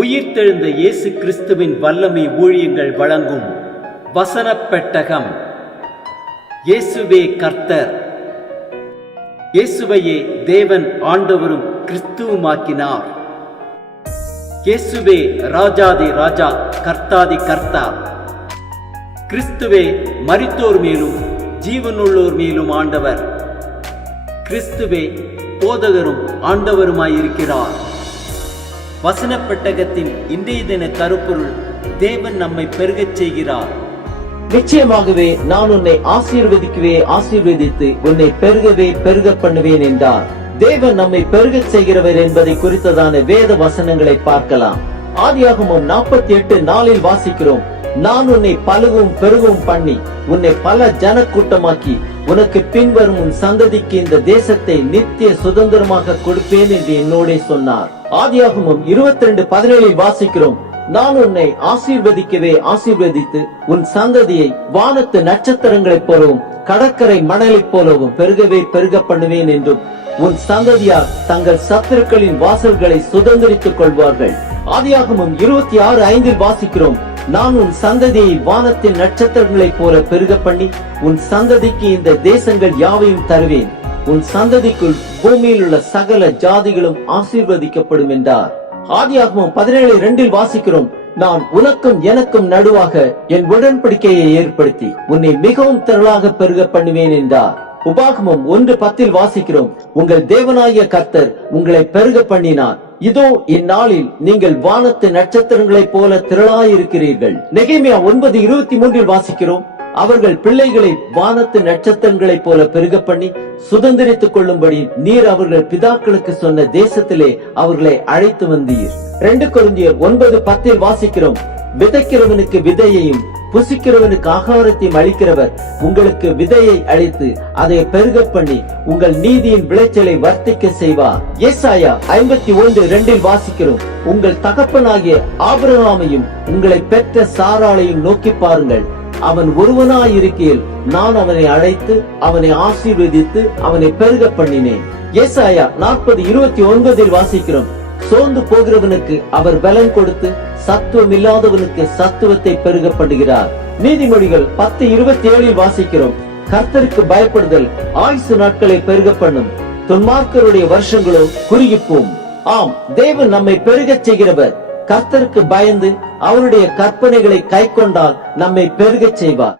உயிர்த்தெழுந்த இயேசு கிறிஸ்துவின் வல்லமை ஊழியங்கள் வழங்கும் வசனப் பெட்டகம். இயேசுவே கர்த்தர். இயேசுவையே தேவன் ஆண்டவரும் கிறிஸ்துவுமாக்கினார். இயேசுவே ராஜாதி ராஜா, கர்த்தாதி கர்த்தா. கிறிஸ்துவே மரித்தோர் மேலும் ஜீவனுள்ளோர் மேலும் ஆண்டவர். கிறிஸ்துவே போதகரும் ஆண்டவருமாயிருக்கிறார். வசனப் பெட்டகத்தின் இன்றைய தின கருப்பொருள்: தேவன் நம்மை பெருகச் செய்கிறார். நிச்சயமாகவே நான் உன்னை ஆசீர்வதித்து உன்னை பெருகவே பெருக பண்ணுவேன் என்றார். தேவன் நம்மை பெருகச் செய்கிறவர் என்பதை குறித்ததான வேத வசனங்களை பார்க்கலாம். ஆதியாகமம் 48:4 வாசிக்கிறோம்: நான் உன்னை பலுகவும் பெருகவும் பண்ணி உன்னை பல ஜன கூட்டமாக்கி உனக்கு பின்வரும் உன் சந்ததிக்கு இந்த தேசத்தை நித்திய சுதந்திரமாக கொடுப்பேன் என்று என்னோட சொன்னார். ஆதியாகமம் 22:17 வாசிக்கிறோம்: நான் உன்னை ஆசீர்வதித்து உன் சந்ததியை வானத்து நட்சத்திரங்களைப் போலவும் கடற்கரை மணலைப் போலவும் பெருகவே பெருக பண்ணுவேன் என்றும் உன் பெருகவே தங்கள் சத்துருக்களின் வாசல்களை சுதந்திரித்துக் கொள்வார்கள். ஆதியாகமம் 26:5 வாசிக்கிறோம்: நான் உன் சந்ததியை வானத்தின் நட்சத்திரங்களைப் போல பெருக பண்ணி உன் சந்ததிக்கு இந்த தேசங்கள் யாவையும் தருவேன். உன் சந்ததிக்குள் பூமியில் உள்ள சகல ஜாதிகளும் ஆசீர்வதிக்கப்படும் என்றார். ஆதியாகமம் 17:2 வாசிக்கிறோம்: நான் உனக்கும் எனக்கும் நடுவாக என் உடன்படிக்கையை ஏற்படுத்தி உன்னை மிகவும் திரளாக பெருக பண்ணுவேன் என்றார். உபாகமம் 1:10 வாசிக்கிறோம்: உங்கள் தேவனாகிய கர்த்தர் உங்களை பெருக பண்ணினார். இதோ இந்நாளில் நீங்கள் வானத்து நட்சத்திரங்களைப் போல திரளாயிருக்கிறீர்கள். நெகேமியா 9:23 வாசிக்கிறோம்: அவர்கள் பிள்ளைகளை வானத்து நட்சத்திரங்களைப் போல பெருக பண்ணி சுதந்திரித்துக் கொள்ளும்படி நீர் அவர்கள் பிதாக்களுக்கு சொன்ன தேசத்திலே அவர்களை அழைத்து வந்தீர். 2 கொரிந்தியர் 9:10 வாசிக்கிறோம்: விதைக்கிறவனுக்கு விதையையும் புசிக்கிறவனுக்கு ஆகாரத்தையும் அளிக்கிறவர் உங்களுக்கு விதையை அளித்து அதை பெருக பண்ணி உங்கள் நீதியின் விளைச்சலை வர்த்திக்க செய்வார். ஏசாயா 51:2 வாசிக்கிறோம்: உங்கள் தகப்பனாகிய ஆபிரகாமையும் உங்களை பெற்ற சாராளையும் நோக்கி பாருங்கள். அவன் ஒருவனாயிருக்கையில் நான் அவனை அழைத்து அவனை ஆசீர்வதித்து அவனை பெருக பண்ணினேன். ஏசாயா 40:29 வாசிக்கிறோம்: சோர்ந்து போகிறவனுக்கு அவர் பலன் கொடுத்து சத்துவம் இல்லாதவனுக்கு சத்துவத்தை பெருக பண்ணுகிறார். நீதிமொழிகள் 10:27 வாசிக்கிறோம்: கர்த்தருக்கு பயப்படுதல் ஆயுசு நாட்களை பெருக பண்ணும், துன்மார்க்கருடைய வருஷங்களோ குறுகிப்போம். ஆம், தேவன் நம்மை பெருகச் செய்கிறவர். கர்த்தருக்கு பயந்து அவருடைய கற்பனைகளை கைக்கொண்டால் நம்மை பெருகச் செய்வார்.